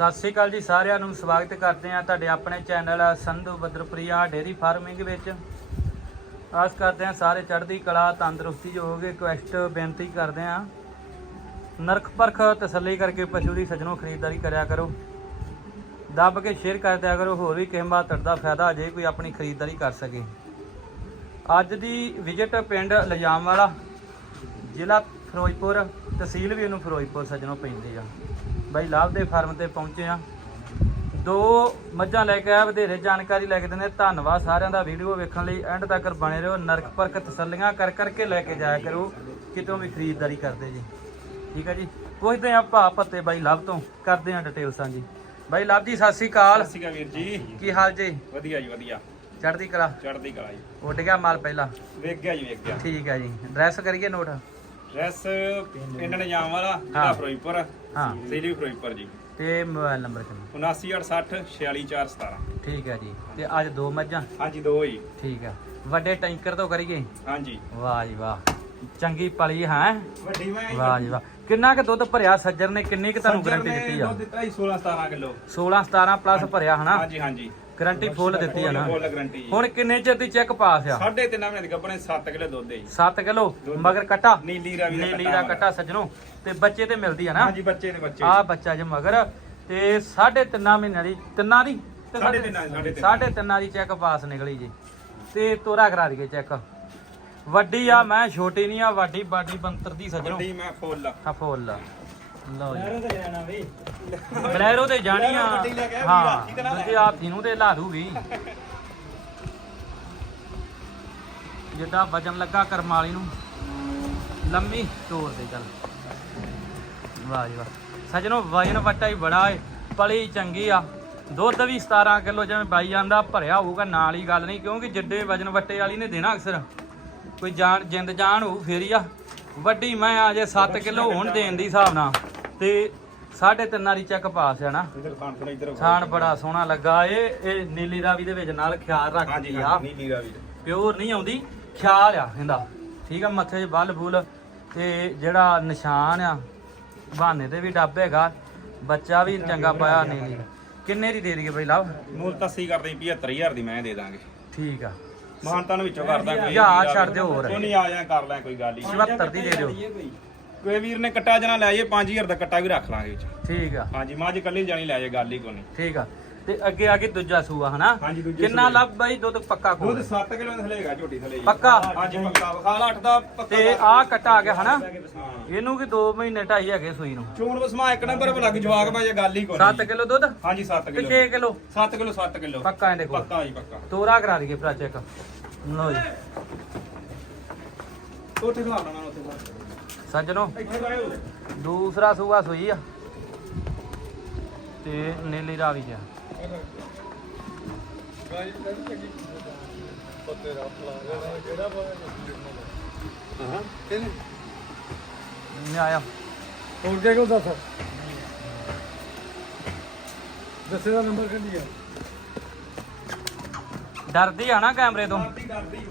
ਸਤਿ ਸ੍ਰੀ ਅਕਾਲ ਜੀ ਸਾਰਿਆਂ ਨੂੰ, ਸਵਾਗਤ ਕਰਦੇ ਹਾਂ ਤੁਹਾਡੇ ਆਪਣੇ channel Sandhu Badarpriya dairy farming ਵਿੱਚ। ਆਸ ਕਰਦੇ ਹਾਂ ਸਾਰੇ ਚੜ੍ਹਦੀ ਕਲਾ, ਤੰਦਰੁਸਤੀ ਜੋ ਹੋਗੇ ਕੁਐਸਟ ਬੇਨਤੀ ਕਰਦੇ ਹਾਂ। ਨਰਖ ਪਰਖ ਤਸੱਲੀ ਕਰਕੇ ਪਸ਼ੂ ਦੀ ਸਜਣੋਂ ਖਰੀਦਦਾਰੀ ਕਰਿਆ ਕਰੋ। ਦੱਬ ਕੇ ਸ਼ੇਅਰ ਕਰ ਦਿਆ ਕਰੋ, ਹੋਰ ਵੀ ਕਿਸੇ ਮਾਤਰ ਦਾ ਫਾਇਦਾ ਅਜੇ ਕੋਈ ਆਪਣੀ ਖਰੀਦਦਾਰੀ ਕਰ ਸਕੇ। ਅੱਜ ਦੀ ਵਿਜ਼ਿਟ ਪਿੰਡ ਲਜਾਮ ਵਾਲਾ, ਜ਼ਿਲ੍ਹਾ ਫਿਰੋਜ਼ਪੁਰ, ਤਹਿਸੀਲ ਵੀ ਇਹਨੂੰ ਫਿਰੋਜ਼ਪੁਰ ਸਜਣੋਂ ਪੈਂਦੀ ਆ। ਬਾਈ ਲਾਭ ਦੇ ਫਾਰਮ ਤੇ ਪਹੁੰਚੇ ਆ ਦੋ ਮੱਝਾਂ ਲੈ ਕੇ ਆਇਆ ਵਧੇਰੇ ਜਾਣਕਾਰੀ ਲੈ ਕੇ ਦਿੰਦੇ ਧੰਨਵਾਦ ਸਾਰਿਆਂ ਦਾ ਵੀਡੀਓ ਵੇਖਣ ਲਈ। ਐਂਡ ਤੱਕ ਬਣੇ ਰਹੋ ਨਰਕ ਪਰਖ ਤਸੱਲੀਆਂ ਕਰ ਕਰਕੇ ਲੈ ਕੇ ਜਾਇਆ ਕਰੋ। ਕਿਤੋਂ ਵੀ ਖਰੀਦਦਾਰੀ ਕਰਦੇ ਜੀ। ਠੀਕ ਹੈ ਜੀ? ਪੁੱਛਦੇ ਆ ਭਾ ਪੱਤੇ ਬਾਈ ਲਾਭ ਤੋਂ। ਕਰਦੇ ਆ ਡਿਟੇਲ ਸਾਂਜੀ ਬਾਈ ਲਾਭ ਜੀ ਸਤਿ ਸ੍ਰੀ ਅਕਾਲ। ਸਤਿ ਸ਼੍ਰੀ ਅਕਾਲ ਵੀਰ ਜੀ। ਕੀ ਹਾਲ ਜੀ? ਵਧੀਆ ਜੀ ਵਧੀਆ। ਚੜ੍ਹਦੀ ਕਲਾ? ਚੜ੍ਹਦੀ ਕਲਾ ਜੀ। ਉੱਡ ਗਿਆ ਮਾਲ ਪਹਿਲਾਂ? ਵੇਖ ਗਿਆ ਜੀ ਵੇਖ ਗਿਆ। ਠੀਕ ਹੈ ਜੀ। ਐਡਰੈਸ ਕਰੀਏ ਨੋਟ? ਡਰੈਸ ਪਿੰਡ ਨਜਾਮ ਵਾਲਾ। ਜ਼ਿਲ੍ਹਾ ਫਿਰੋਜ਼ਪੁਰ। ਹਾਂ। ਜ਼ਿਲ੍ਹਾ ਫਿਰੋਜ਼ਪੁਰ ਜੀ। ਤੇ ਮੋਬਾਈਲ ਨੰਬਰ ਕਿੰਨਾ? 79860 46417 ਠੀਕ ਹੈ ਜੀ। ਤੇ ਅੱਜ ਦੋ ਮੱਝਾਂ? ਹਾਂਜੀ ਦੋ ਜੀ। ਠੀਕ ਹੈ ਵੱਡੇ ਟੈਂਕਰ ਤੋਂ ਕਰੀਏ? ਹਾਂਜੀ। ਵਾਹ ਜੀ ਵਾਹ। ਚੰਗੀ ਪਲੀ ਹੈ? ਵੱਡੀ ਮੈਂ ਵਾਹ ਜੀ ਵਾਹ। ਕਿੰਨਾ ਕੁ ਦੁੱਧ ਭਰਿਆ ਸੱਜਰ ਨੇ? ਕਿੰਨੀ ਕੁ ਤੁਹਾਨੂੰ ਗਾਰੰਟੀ ਦਿੱਤੀ ਆ? ਦਿੱਤਾ ਜੀ 16 17 ਕਿਲੋ। 16 17 ਪਲੱਸ ਭਰਿਆ ਹਨਾ? ਹਾਂਜੀ ਹਾਂਜੀ। ਗਾਰੰਟੀ ਫੁੱਲ ਦਿੱਤੀ ਆ ਨਾ। ਫੁੱਲ ਗਰੰਟੀ ਜੀ। ਹੁਣ ਕਿੰਨੇ ਚਿਰ ਦੀ ਚੈੱਕ ਪਾਸ ਆ? ਸਾਢੇ ਤਿੰਨ ਮਹੀਨੇ ਦੀ ਗੱਬਣੇ 7 ਕਿਲੋ ਦੁੱਧ ਹੈ ਜੀ। 7 ਕਿਲੋ ਮਗਰ ਕਟਾ। ਨੀਲੀ ਰਾਵੀ ਦਾ ਨੀਲੀ ਦਾ ਕਟਾ ਸੱਜਣੋ ਤੇ ਬੱਚੇ ਤੇ ਮਿਲਦੀ ਆ ਨਾ। ਹਾਂਜੀ ਬੱਚੇ ਨੇ ਬੱਚੇ ਆ ਬੱਚਾ ਜੇ ਮਗਰ ਤੇ ਸਾਢੇ ਤਿੰਨਾਂ ਮਹੀਨਿਆਂ ਦੀ ਤਿੰਨਾਂ ਦੀ? ਸਾਢੇ ਤਿੰਨਾਂ ਦੀ, ਸਾਢੇ ਤਿੰਨਾਂ। ਦੀ। ਸਾਢੇ ਤਿੰਨਾਂ ਦੀ ਚੈੱਕ ਪਾਸ ਨਿਕਲੀ ਜੀ। ਤੇ ਤੋਰਾ ਕਰਾ ਦਈਏ ਚੈੱਕ। ਵੱਡੀ ਆ ਮੈਂ ਛੋਟੀ ਨਹੀਂ ਆ ਵੱਡੀ ਬਾਡੀ ਬੰਤਰ ਦੀ ਸੱਜਣੋ। ਵੱਡੀ ਮੈਂ ਫੁੱਲ ਆ। ਫੁੱਲ ਲਓ ਜੀ। ਬਲੈਰੋ ਤੇ ਜਾਣੀ ਆ। ਗੱਡੀ ਲੈ ਕੇ ਆਇਆ ਵੀਰ, ਹਾਂ ਹਾਥੀ ਤੇ ਨਾ ਲੈ। ਤੇ ਲਾ ਦੂਗੀ ਜਿੱਦਾਂ ਵਜਨ ਲੱਗਾ ਕਰਮ ਵਾਲੀ ਨੂੰ। ਲੰਮੀ ਤੋਰ ਦੇ ਚੱਲ ਵਾਹ ਜੀ ਵਾਹ। ਸਜਣੋ ਵਜਨ ਵੱਟਾ ਹੀ ਬੜਾ ਏ। ਪਲੀ ਚੰਗੀ ਆ। ਦੁੱਧ ਵੀ 17 ਕਿਲੋ ਜਿਵੇਂ ਬਾਈ ਜਾਂਦਾ ਭਰਿਆ ਹੋਊਗਾ ਨਾਲ ਹੀ ਗੱਲ ਨਹੀਂ ਕਿਉਂਕਿ ਜਿੱਡੇ ਵਜਨ ਵੱਟੇ ਵਾਲੀ ਨੇ ਦੇਣਾ ਅਕਸਰ। ਕੋਈ ਜਾਨ ਜਿੰਦ ਜਾਨ ਹੋਊ ਫੇਰ ਹੀ ਆ। ਵੱਡੀ ਮੈਂ ਆ ਜੇ 7 ਕਿਲੋ ਹੁਣ ਦੇਣ ਦੀ ਹਿਸਾਬ ਨਾਲ। ਤੇ ਸਾਢੇ ਤਿੰਨਾਂ ਦੀ ਚੈੱਕ ਪਾਸ ਆ ਨਾ। ਇਧਰ ਖਾਣ ਥੋੜਾ ਇਧਰ ਥਾਣ ਬੜਾ ਸੋਹਣਾ ਲੱਗਾ। ਇਹ ਇਹ ਨੀਲੀ ਰਾਵੀ ਦੇ ਵਿੱਚ ਨਾਲ ਖਿਆਲ ਰੱਖਦੀ ਆ ਨੀਲੀ ਰਾਵੀ ਪਿਓਰ ਨਹੀਂ ਆਉਂਦੀ ਖਿਆਲ ਆ ਇਹਦਾ। ਠੀਕ ਆ ਮੱਥੇ 'ਚ ਬੱਲ ਬੁੱਲ ਤੇ ਜਿਹੜਾ ਨਿਸ਼ਾਨ ਆ ਬਹਾਨੇ ਤੇ ਵੀ ਡੱਬ ਹੈਗਾ। ਬੱਚਾ ਵੀ ਚੰਗਾ ਪਾਇਆ ਨੀਲੀ। ਕਿੰਨੇ ਦੀ ਦੇ ਦਈਏ ਬਈ ਲਵ ਮੁੱਲ ਤਾਂ ਅਸੀਂ ਕਰਦੇ 75000 ਦੀ ਮੈਂ ਦੇ ਦਾਂਗੇ। ਠੀਕ ਆ। ਮਾਨਤਾ ਨੂੰ ਵਿੱਚੋਂ ਕਰਦਾ ਕੋਈ ਹਜ਼ਾਰ ਛੱਡ ਦਿਓ ਹੋਰ। ਕੋਈ ਨਹੀਂ ਆ ਜਾ ਕਰ ਲੈ ਕੋਈ ਗੱਲ ਹੀ 77 ਦੀ ਦੇ ਦਿਓ। ਕੋਈ ਵੀਰ ਨੇ ਕੱਟਾ ਜਣਾ ਲੈ ਜੇ 5000 ਦਾ ਕੱਟਾ ਵੀ ਰੱਖ ਲਾਂਗੇ ਵਿੱਚ। ਠੀਕ ਆ। ਹਾਂਜੀ ਮਾਂ ਜੀ ਕੱਲੀ ਜਾਣੀ ਲੈ ਜੇ ਗੱਲ ਹੀ ਕੋਈ ਨਹੀਂ। ਠੀਕ ਆ। ਤੇ ਅੱਗੇ ਆ ਕੇ ਦੂਜਾ ਸੂਆ ਹਨਾ? ਹਾਂਜੀ, ਦੂਜੇ ਕਿੰਨਾ ਸੂਏ। ਲੱਭ ਬਾਈ? ਦੁੱਧ ਪੱਕਾ ਕੋਲ ਦੁੱਧ 7 ਕਿਲੋ ਦਾ ਥਲੇਗਾ ਝੋਟੀ ਥਲੇ ਜੀ ਪੱਕਾ? ਹਾਂਜੀ ਪੱਕਾ। ਵਿਖਾਲ 8 ਦਾ ਪੱਕਾ ਤੇ ਆ ਕੱਟਾ ਆ ਗਿਆ ਹਨਾ? ਹਾਂ। ਇਹਨੂੰ ਕਿ 2 ਮਹੀਨੇ ਢਾਈ ਹੈਗੇ ਸੂਈ ਨੂੰ। ਚੋਣ ਵਸਮਾ ਇੱਕ ਨੰਬਰ ਪਰ ਲੱਗ ਜਵਾਕ ਪਾ ਜੇ ਗੱਲ ਹੀ ਕੋਈ 7 ਕਿਲੋ ਦੁੱਧ? ਹਾਂਜੀ 7 ਤੇ ਕਿਲੋ। 6 ਕਿਲੋ? 7 kilo 7 kilo. ਪੱਕਾ ਇਹਦੇ ਕੋਲ ਪੱਕਾ ਜੀ ਪੱਕਾ। ਤੋਰਾ ਕਰਾ ਦਈਏ ਭਰਾ ਚੈੱਕ। ਲਓ ਜੀ। ਉੱਥੇ ਖਲਾ ਲੈਣਾ ਉੱਥੇ। ਸੱਜਣੋ ਦੂਸਰਾ ਸੂਆ ਸੂਈ ਆ। ਤੇ ਨੀਲੀ ਰਾਵੀ ਆ ਨਹੀਂ ਆਇਆ। ਹੋਰ ਕਿਆ ਕੋ ਦੱਸ? ਦੱਸੇ ਦਾ ਨੰਬਰ ਕੱਢੀ ਆ? ਡਰਦੀ ਆ ਨਾ ਕੈਮਰੇ ਤੋਂ। ਡਰਦੀ ਡਰਦੀ।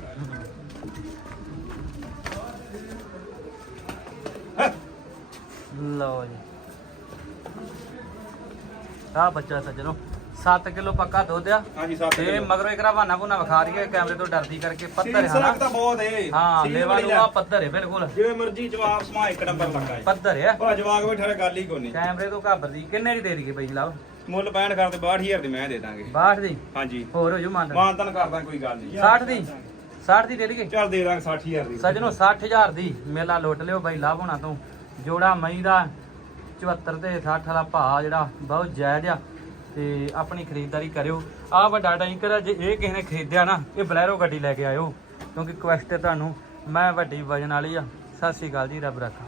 ਲਓ ਜੀ। ਆ ਬੱਚਾ ਸੱਜਣੋ 7 ਕਿਲੋ ਪੱਕਾ ਦੁੱਧ ਆ। ਹਾਂਜੀ 7 ਤੇ ਕਿਲੋ। ਮਗਰੋਂ ਇੱਕ ਰਵਾਨਾ ਬੁਨਾ ਵਿਖਾ ਰਹੀ ਹੈ ਕੈਮਰੇ ਤੋਂ ਡਰਦੀ ਕਰਕੇ ਪੱਧਰ ਹੈ ਸਲਕ ਨਾ। ਤਾਂ ਬਹੁਤ ਏ। ਹਾਂ ਸੀਲ ਲੇਵਾ ਬੜੀ ਲੂਆ ਲੈ। ਪੱਧਰ ਹੈ ਬਿਲਕੁਲ। ਜਿਵੇਂ ਮਰਜ਼ੀ ਜਵਾਬ ਸਮਾ ਇੱਕ ਨੰਬਰ ਲੱਗਾ ਏ। ਪੱਧਰ ਹੈ ਭਾ ਜਵਾਕ ਬੈਠਾ ਗੱਲ ਹੀ ਕੋਈ ਨਹੀਂ। ਕੈਮਰੇ ਤੋਂ ਘਾਬਰਦੀ ਕਿੰਨੇ ਦੀ ਦੇ ਦਈਏ ਬਈ ਮੁੱਲ 65 ਕਰਦੇ 62000 ਦੀ ਮੈਂ ਦੇ ਦਾਂਗੇ। 62 ਦੀ? ਹਾਂਜੀ। ਹੋਰ ਹੋ ਜੂ ਮੰਨ ਮਾਨਤਨ ਕਰਦਾ ਕੋਈ ਗੱਲ ਨਹੀਂ। 60 ਦੀ? 60 ਦੀ ਦੇ ਦਈਏ। ਚੱਲ ਦੇ ਦਾਂਗੇ 60000 ਦੀ। ਸੱਜਣੋ 60000 ਦੀ ਮੇਲਾ ਲੁੱਟ ਲਿਓ ਬਈ ਲਾਭ ਹੋਣਾ ਤੋਂ। ਜੋੜਾ ਮਈ ਦਾ 74 ਤੇ 60 ਵਾਲਾ ਭਾਅ ਜਿਹੜਾ ਬਹੁਤ ਜਾਇਜ਼ ਆ ਤੇ ਆਪਣੀ ਖਰੀਦਦਾਰੀ ਕਰਿਓ। ਆ ਵੱਡਾ ਟੈਂਕਰ ਆ, ਜੇ ਇਹ ਕਿਸੇ ਨੇ ਖਰੀਦਿਆ ਨਾ ਇਹ ਬਲੈਰੋ ਗੱਡੀ ਲੈ ਕੇ ਆਇਓ ਕਿਉਂਕਿ ਕੁਐਸਟ ਤੇ ਤੁਹਾਨੂੰ ਮੈਂ ਵੱਡੀ ਵਜਨ ਵਾਲੀ ਆ। ਸਤਿ ਸ੍ਰੀ ਅਕਾਲ ਜੀ ਰੱਬ ਰੱਖਾ।